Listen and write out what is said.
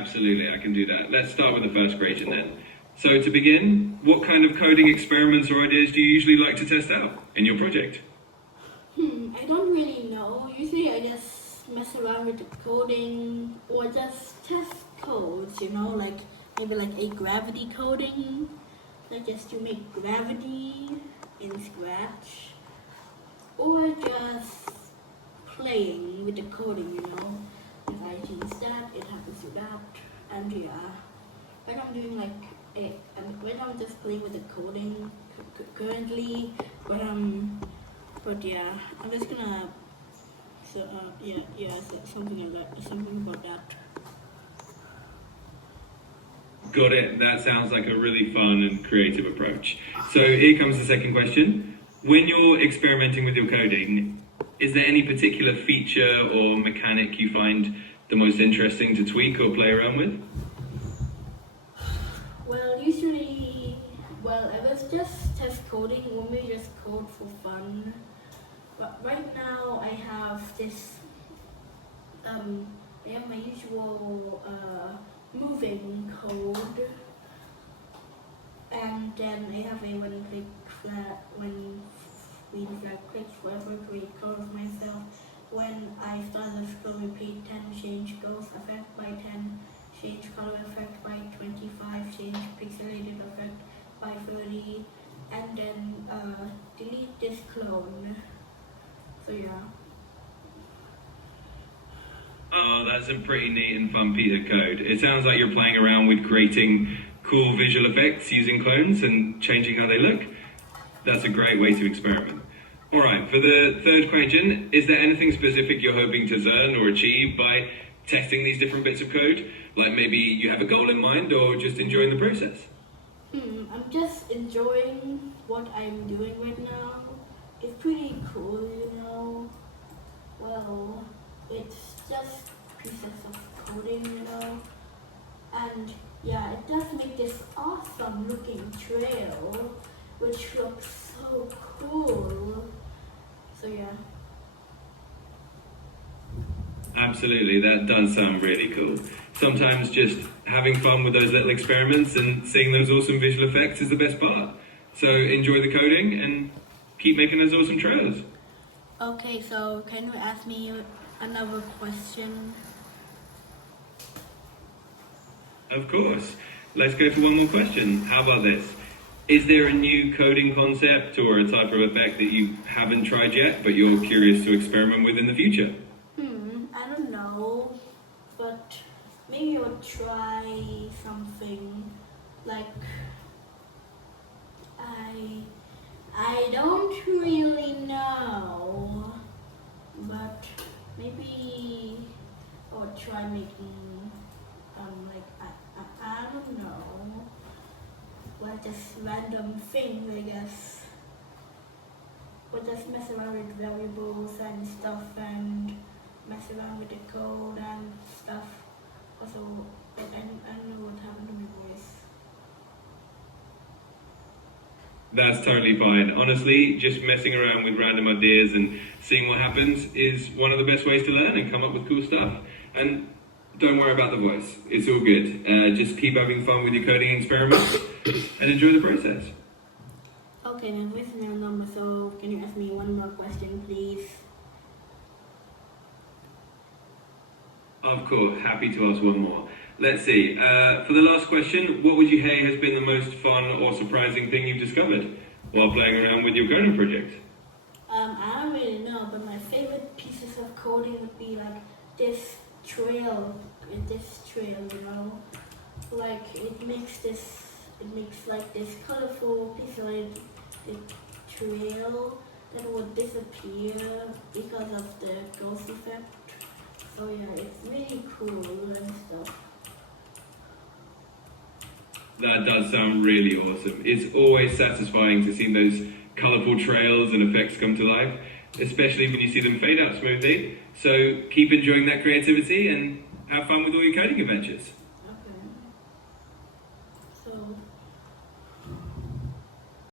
Absolutely, I can do that. Let's start with the first creation then. So to begin, what kind of coding experiments or ideas do you usually like to test out in your project? I don't really know. Usually I just mess around with the coding or just test codes, like maybe like a gravity coding, like just to make gravity in Scratch, or just playing with the coding, If I change that, it happens to that, and yeah. Right now I'm doing right now I'm just playing with the coding currently, but yeah, I'm just gonna, so something like that, something about that. Got it. That sounds like a really fun and creative approach. So here comes the second question. When you're experimenting with your coding, is there any particular feature or mechanic you find the most interesting to tweak or play around with? I was just test coding, when we just code for fun. But right now I have this, I have my usual moving code, and then I have a when clicks forever create code of myself. When I start the scroll repeat 10 change goes effect by 10, change color effect by 25, change pixelated effect by 30, and then delete this clone. So yeah. Oh, that's a pretty neat and fun piece of code. It sounds like you're playing around with creating cool visual effects using clones and changing how they look. That's a great way to experiment. All right, for the third question, is there anything specific you're hoping to learn or achieve by testing these different bits of code? Like maybe you have a goal in mind or just enjoying the process? I'm just enjoying what I'm doing right now. It's pretty cool, Well, it's just pieces of coding, And yeah, it does make this awesome looking trail, which looks so cool. So yeah. Absolutely, that does sound really cool. Sometimes just having fun with those little experiments and seeing those awesome visual effects is the best part. So enjoy the coding and keep making those awesome trails. Okay, so can you ask me another question? Of course. Let's go for one more question. How about this? Is there a new coding concept or a type of effect that you haven't tried yet, but you're curious to experiment with in the future? I don't know, but maybe I'll try something like I don't really know, but maybe I'll try making I don't know, like just random things, I guess. Or just mess around with variables and stuff and mess around with the code and stuff. Also, I don't know what happened to my voice. That's totally fine. Honestly, just messing around with random ideas and seeing what happens is one of the best ways to learn and come up with cool stuff. And don't worry about the voice. It's all good. Just keep having fun with your coding experiments and enjoy the process. Okay, my voice is now number, so can you ask me one more question, please? Of course, happy to ask one more. Let's see. For the last question, what would you say has been the most fun or surprising thing you've discovered while playing around with your coding project? I don't really know, but my favorite pieces of coding would be like this trail, Like it makes like this colorful pixelated trail that would disappear because of the ghost effect. So yeah, it's really cool and stuff. That does sound really awesome. It's always satisfying to see those colorful trails and effects come to life, especially when you see them fade out smoothly. So keep enjoying that creativity and have fun with all your coding adventures.